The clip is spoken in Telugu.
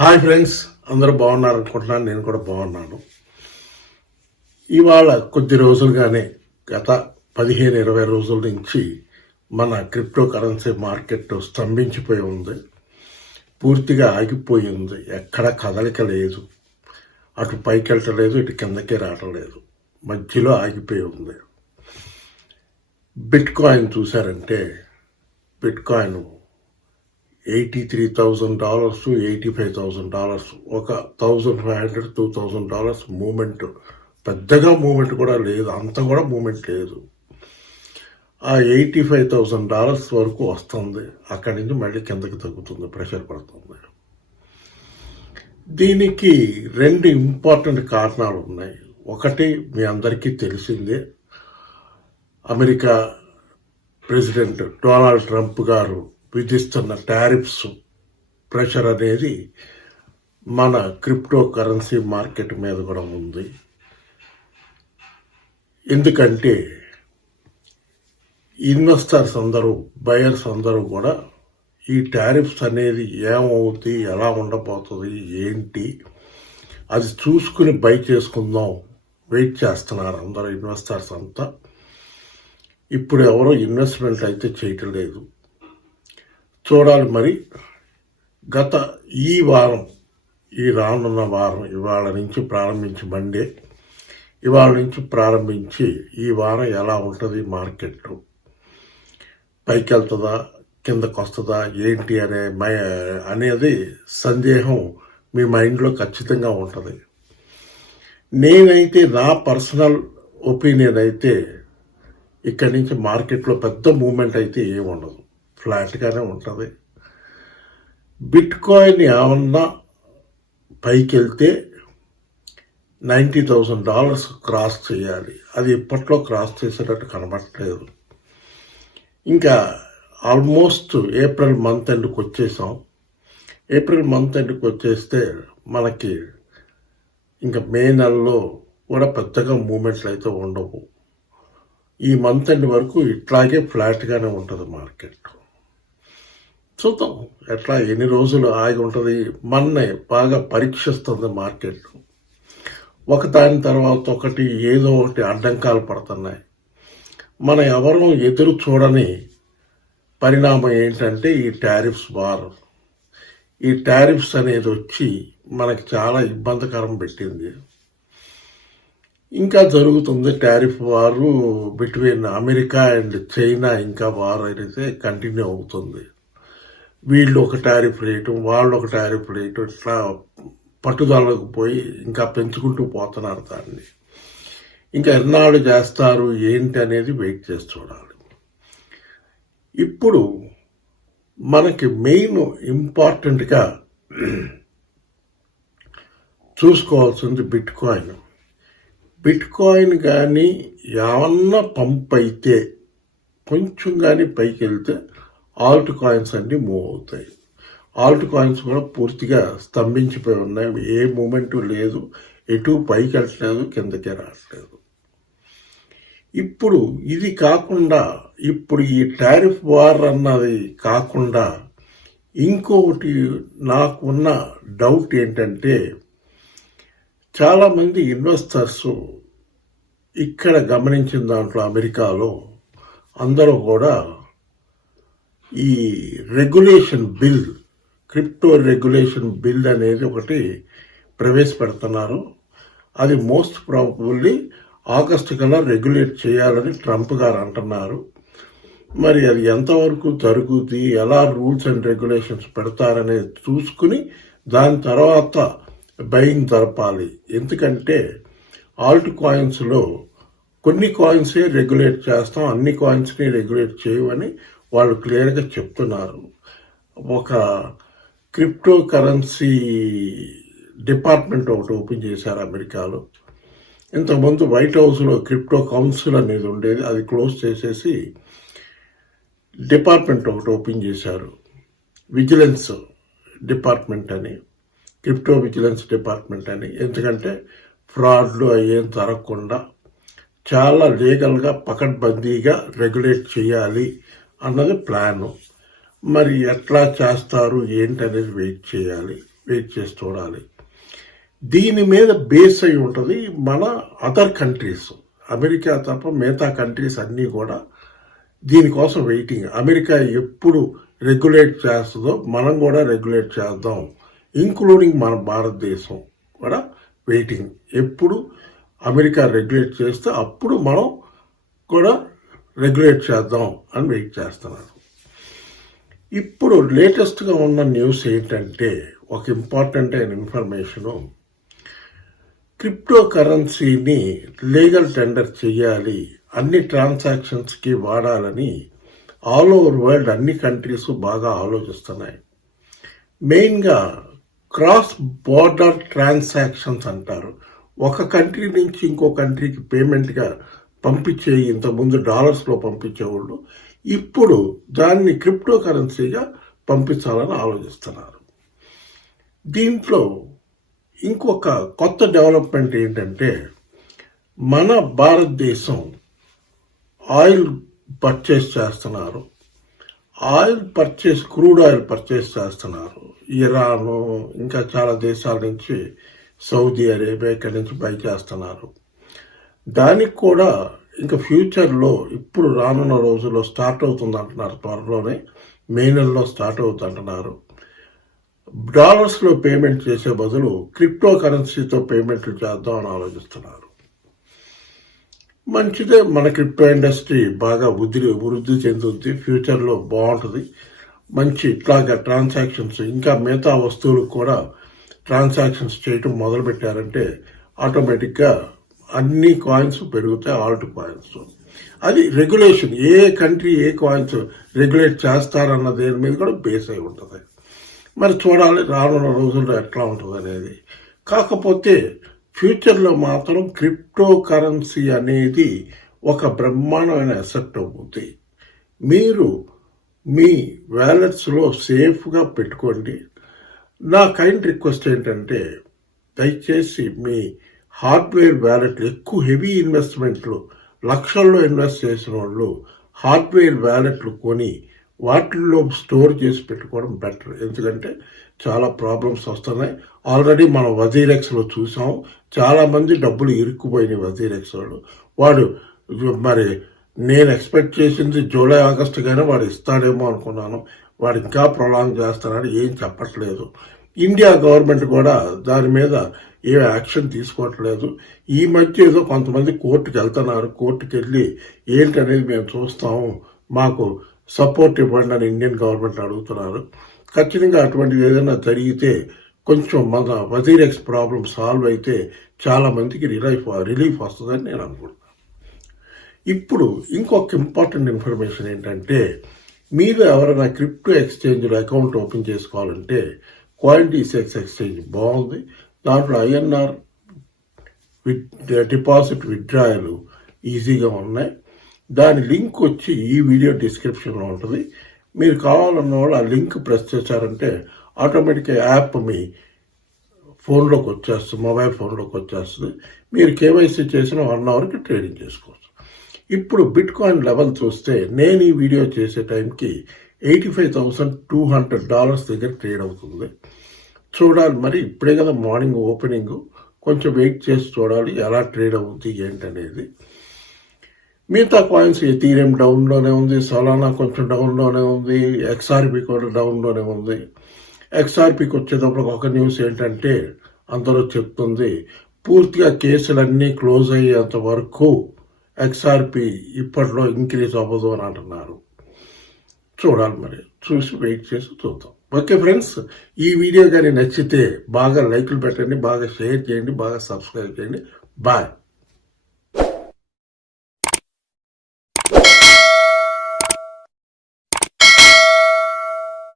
హాయ్ ఫ్రెండ్స్, అందరూ బాగున్నారు అనుకుంటున్నాను. నేను కూడా బాగున్నాను. ఇవాళ కొద్ది రోజులుగానే గత 15-20 రోజుల నుంచి మన క్రిప్టో కరెన్సీ మార్కెట్ స్తంభించిపోయి ఉంది. పూర్తిగా ఆగిపోయి ఉంది. ఎక్కడ కదలిక లేదు. అటు పైకి వెళ్ళలేదు, ఇటు కిందకి రావటం లేదు. మధ్యలో ఆగిపోయి ఉంది. బిట్ కాయిన్ చూసారంటే బిట్ కాయిన్ $83,000 $85,000, ఒక $1,500-2,000 మూమెంట్. పెద్దగా మూమెంట్ కూడా లేదు, అంత కూడా మూమెంట్ లేదు. ఆ $85,000 వరకు వస్తుంది. అక్కడి నుంచి మళ్ళీ కిందకి తగ్గుతుంది, ప్రెషర్ పడుతుంది. దీనికి 2 ఇంపార్టెంట్ కారణాలు ఉన్నాయి. ఒకటి మీ అందరికీ తెలిసిందే, అమెరికా ప్రెసిడెంట్ డొనాల్డ్ ట్రంప్ గారు విధిస్తున్న టారిఫ్స్ ప్రెషర్ అనేది మన క్రిప్టో కరెన్సీ మార్కెట్ మీద కూడా ఉంది. ఎందుకంటే ఇన్వెస్టర్స్ అందరూ, బయర్స్ అందరూ కూడా ఈ టారిఫ్స్ అనేది ఏమవుతుంది, ఎలా ఉండబోతుంది, ఏంటి అది చూసుకుని బై చేసుకుందాం వెయిట్ చేస్తున్నారు అందరూ ఇన్వెస్టర్స్ అంతా. ఇప్పుడు ఎవరో ఇన్వెస్ట్మెంట్ అయితే చేయటం లేదు. చూడాలి మరి. గత ఈ వారం, ఈ రానున్న వారం, ఇవాళ నుంచి ప్రారంభించి మండే, ఇవాళ నుంచి ప్రారంభించి ఈ వారం ఎలా ఉంటుంది మార్కెట్, పైకి వెళ్తుందా కిందకు వస్తుందా ఏంటి అనేది సందేహం మీ మైండ్లో ఖచ్చితంగా ఉంటుంది. నేనైతే నా పర్సనల్ ఒపీనియన్ అయితే ఇక్కడి నుంచి మార్కెట్లో పెద్ద మూమెంట్ అయితే ఏముండదు, ఫ్లాట్గానే ఉంటుంది. బిట్ కాయిన్ ఏమన్నా పైకి వెళ్తే $90,000 క్రాస్ చేయాలి. అది ఇప్పట్లో క్రాస్ చేసేటట్టు కనబడట్లేదు. ఇంకా ఆల్మోస్ట్ ఏప్రిల్ మంత్ ఎండ్కి వచ్చేసాం. ఏప్రిల్ మంత్ ఎండ్కి వచ్చేస్తే మనకి ఇంకా మే నెలలో కూడా పెద్దగా మూమెంట్లు అయితే ఉండవు. ఈ మంత్ ఎండ్ వరకు ఇట్లాగే ఫ్లాట్గానే ఉంటుంది మార్కెట్. చూద్దాం ఎట్లా, ఎన్ని రోజులు ఆగి ఉంటుంది. మొన్నే బాగా పరీక్షిస్తుంది మార్కెట్. ఒకదాని తర్వాత ఒకటి ఏదో ఒకటి అడ్డంకాలు పడుతున్నాయి. మనం ఎవరూ ఎదురు చూడని పరిణామం ఏంటంటే ఈ టారిఫ్స్ వార్. ఈ టారిఫ్స్ అనేది వచ్చి మనకి చాలా ఇబ్బందికరం పెట్టింది. ఇంకా జరుగుతుంది టారిఫ్ వారు బిట్వీన్ అమెరికా అండ్ చైనా. ఇంకా వార్ అయితే కంటిన్యూ అవుతుంది. వీళ్ళు ఒక టారిఫ్ రేటు, వాళ్ళు ఒక టారిఫ్ రేటు, ఇట్లా పట్టుదలకు పోయి ఇంకా పెంచుకుంటూ పోతున్నారు దాన్ని. ఇంకా ఎన్నాళ్ళు చేస్తారు ఏంటి అనేది వెయిట్ చేసి చూడాలి. ఇప్పుడు మనకి మెయిన్ ఇంపార్టెంట్గా చూసుకోవాల్సింది బిట్ కాయిన్. బిట్ కాయిన్ కానీ ఏమన్నా పంప్ అయితే, కొంచెం కానీ పైకి వెళ్తే ఆల్ట్ కాయిన్స్ అన్నీ మూవ్ అవుతాయి. ఆల్ట్ కాయిన్స్ కూడా పూర్తిగా స్తంభించిపోయి ఉన్నాయి. ఏ మూమెంటు లేదు, ఎటు పైకి వెళ్ళట్లేదు, కిందకే రావట్లేదు. ఇప్పుడు ఇది కాకుండా, ఇప్పుడు ఈ టారిఫ్ వార్ అన్నది కాకుండా ఇంకొకటి నాకున్న డౌట్ ఏంటంటే, చాలామంది ఇన్వెస్టర్స్ ఇక్కడ గమనించిన దాంట్లో అమెరికాలో అందరూ కూడా ఈ regulation bill, crypto regulation bill అనేది ఒకటి ప్రవేశపెడుతున్నారు. అది మోస్ట్ ప్రాబబుల్లీ ఆగస్టు కల్లా రెగ్యులేట్ చేయాలని ట్రంప్ గారు అంటున్నారు. మరి అది ఎంతవరకు జరుగుతుంది, ఎలా రూల్స్ అండ్ రెగ్యులేషన్స్ పెడతారనేది చూసుకుని దాని తర్వాత బయింగ్ జరపాలి. ఎందుకంటే ఆల్ట్ కాయిన్స్లో కొన్ని కాయిన్సే రెగ్యులేట్ చేస్తాం, అన్ని కాయిన్స్ని రెగ్యులేట్ చేయమని వాళ్ళు క్లియర్గా చెప్తున్నారు. ఒక క్రిప్టో కరెన్సీ డిపార్ట్మెంట్ ఒకటి ఓపెన్ చేశారు అమెరికాలో. ఇంతకుముందు వైట్ హౌస్లో క్రిప్టో కౌన్సిల్ అనేది ఉండేది, అది క్లోజ్ చేసేసి డిపార్ట్మెంట్ ఒకటి ఓపెన్ చేశారు, విజిలెన్స్ డిపార్ట్మెంట్ అని, క్రిప్టో విజిలెన్స్ డిపార్ట్మెంట్ అని. ఎందుకంటే ఫ్రాడ్లు అయ్యేం జరగకుండా చాలా లీగల్గా పకడ్బందీగా రెగ్యులేట్ చేయాలి అన్నది ప్లాను. మరి ఎట్లా చేస్తారు ఏంటి అనేది వెయిట్ చేయాలి. వెయిట్ చేసి చూడాలి. దీని మీద బేస్ అయి ఉంటుంది మన అదర్ కంట్రీస్, అమెరికా తప్ప మిగతా కంట్రీస్ అన్నీ కూడా దీనికోసం వెయిటింగ్. అమెరికా ఎప్పుడు రెగ్యులేట్ చేస్తుందో మనం కూడా రెగ్యులేట్ చేద్దాం, ఇంక్లూడింగ్ మన భారతదేశం కూడా వెయిటింగ్. ఎప్పుడు అమెరికా రెగ్యులేట్ చేస్తే అప్పుడు మనం కూడా రెగ్యులేట్ చేద్దాం అని వెయిట్ చేస్తున్నారు. ఇప్పుడు లేటెస్ట్గా ఉన్న న్యూస్ ఏంటంటే, ఒక ఇంపార్టెంట్ అయిన ఇన్ఫర్మేషను, క్రిప్టో కరెన్సీని లీగల్ టెండర్ చేయాలి, అన్ని ట్రాన్సాక్షన్స్కి వాడాలని ఆల్ ఓవర్ వరల్డ్ అన్ని కంట్రీస్ బాగా ఆలోచిస్తున్నాయి. మెయిన్గా క్రాస్ బోర్డర్ ట్రాన్సాక్షన్స్ అంటారు. ఒక కంట్రీ నుంచి ఇంకో కంట్రీకి పేమెంట్గా పంపించే, ఇంతకుముందు డాలర్స్లో పంపించేవాళ్ళు ఇప్పుడు దాన్ని క్రిప్టో కరెన్సీగా పంపించాలని ఆలోచిస్తున్నారు. దీంట్లో ఇంకొక కొత్త డెవలప్మెంట్ ఏంటంటే, మన భారతదేశం ఆయిల్ పర్చేస్ చేస్తున్నారు. క్రూడ్ ఆయిల్ పర్చేస్ చేస్తున్నారు. ఇరాను ఇంకా చాలా దేశాల నుంచి, సౌదీ అరేబియా ఇక్కడి నుంచి బై చేస్తున్నారు. దానికి కూడా ఇంకా ఫ్యూచర్లో ఇప్పుడు రానున్న రోజుల్లో స్టార్ట్ అవుతుంది అంటున్నారు. త్వరలోనే మే నెలలో స్టార్ట్ అవుతుంది అంటున్నారు. డాలర్స్లో పేమెంట్ చేసే బదులు క్రిప్టో కరెన్సీతో పేమెంట్లు చేద్దామని ఆలోచిస్తున్నారు. మంచిదే, మన క్రిప్టో ఇండస్ట్రీ బాగా వృద్ధి చెందుతుంది, ఫ్యూచర్లో బాగుంటుంది. మంచి ఇట్లాగా ట్రాన్సాక్షన్స్ ఇంకా మిగతా వస్తువులకు కూడా ట్రాన్సాక్షన్స్ చేయటం మొదలుపెట్టారంటే ఆటోమేటిక్గా అన్ని కాయిన్స్ పెరుగుతాయి, ఆల్ట్ కాయిన్స్. అది రెగ్యులేషన్, ఏ కంట్రీ ఏ కాయిన్స్ రెగ్యులేట్ చేస్తారన్న దేని మీద కూడా బేస్ అయి ఉంటుంది. మరి చూడాలి రానున్న రోజుల్లో ఎట్లా ఉంటుంది అనేది. కాకపోతే ఫ్యూచర్లో మాత్రం క్రిప్టో కరెన్సీ అనేది ఒక బ్రహ్మాండమైన అసెట్ అవుతుంది. మీరు మీ వ్యాలెట్స్లో సేఫ్గా పెట్టుకోండి. నా కైండ్ రిక్వెస్ట్ ఏంటంటే, దయచేసి మీ హార్డ్వేర్ వ్యాలెట్లు, ఎక్కువ హెవీ ఇన్వెస్ట్మెంట్లు లక్షల్లో ఇన్వెస్ట్ చేసిన వాళ్ళు హార్డ్వేర్ వ్యాలెట్లు కొని వాటిల్లో స్టోర్ చేసి పెట్టుకోవడం బెటర్. ఎందుకంటే చాలా ప్రాబ్లమ్స్ వస్తున్నాయి. ఆల్రెడీ మనం వజీరెక్స్లో చూసాం, చాలామంది డబ్బులు ఇరుక్కుపోయినాయి వజీరెక్స్ వాడు. మరి నేను ఎక్స్పెక్ట్ చేసింది జూలై ఆగస్టుగానే వాడు ఇస్తాడేమో అనుకున్నాను. వాడు ఇంకా ప్రొలాంగ్ చేస్తున్నాడు, ఏం చెప్పట్లేదు. ఇండియా గవర్నమెంట్ కూడా దాని మీద ఏ యాక్షన్ తీసుకోవట్లేదు. ఈ మధ్య ఏదో కొంతమంది కోర్టుకు వెళ్తున్నారు, కోర్టుకు వెళ్ళి ఏంటనేది మేము చూస్తాము, మాకు సపోర్ట్ ఇవ్వండి అని ఇండియన్ గవర్నమెంట్ అడుగుతున్నారు. ఖచ్చితంగా అటువంటిది ఏదైనా జరిగితే కొంచెం మన వజీరెక్స్ ప్రాబ్లం సాల్వ్ అయితే చాలా మందికి రిలీఫ్ వస్తుందని నేను అనుకుంటున్నాను. ఇప్పుడు ఇంకొక ఇంపార్టెంట్ ఇన్ఫర్మేషన్ ఏంటంటే, మీరు ఎవరైనా క్రిప్టో ఎక్స్చేంజ్లో అకౌంట్ ఓపెన్ చేసుకోవాలంటే CoinDCX ఎక్స్చేంజ్ బాగుంది. దాంట్లో INR డిపాజిట్ విత్డ్రాయల్ ఈజీగా ఉన్నాయి. దాని లింక్ వచ్చి ఈ వీడియో డిస్క్రిప్షన్లో ఉంటుంది. మీరు కావాలన్న వాళ్ళు ఆ లింక్ ప్రెస్ చేశారంటే ఆటోమేటిక్గా యాప్ మీ ఫోన్లోకి వచ్చేస్తుంది, మొబైల్ ఫోన్లోకి వచ్చేస్తుంది. మీరు KYC చేసిన 1 అవర్కి ట్రేడింగ్ చేసుకోవచ్చు. ఇప్పుడు బిట్ కాయిన్ లెవెల్ చూస్తే నేను ఈ వీడియో చేసే టైంకి $85,200 దగ్గర ట్రేడ్ అవుతుంది. చూడాలి, మరి ఇప్పుడే కదా మార్నింగ్ ఓపెనింగ్, కొంచెం వెయిట్ చేసి చూడాలి ఎలా ట్రేడ్ అవుతుంది ఏంటనేది. మిగతా కాయిన్స్ ఎథీరియం డౌన్లోనే ఉంది, సోలానా కొంచెం డౌన్లోనే ఉంది, XRP కూడా డౌన్లోనే ఉంది. XRPకి వచ్చేటప్పుడు ఒక న్యూస్ ఏంటంటే, అందరూ చెప్తుంది పూర్తిగా కేసులన్నీ క్లోజ్ అయ్యేంత వరకు XRP ఇప్పట్లో ఇంక్రీజ్ అవ్వదు అని అంటున్నారు. చూడాలి, మరి చూసి వెయిట్ చేసి చూద్దాం. ఓకే ఫ్రెండ్స్, ఈ వీడియో కానీ నచ్చితే బాగా లైక్లు పెట్టండి, బాగా షేర్ చేయండి, బాగా సబ్స్క్రైబ్ చేయండి. బాయ్.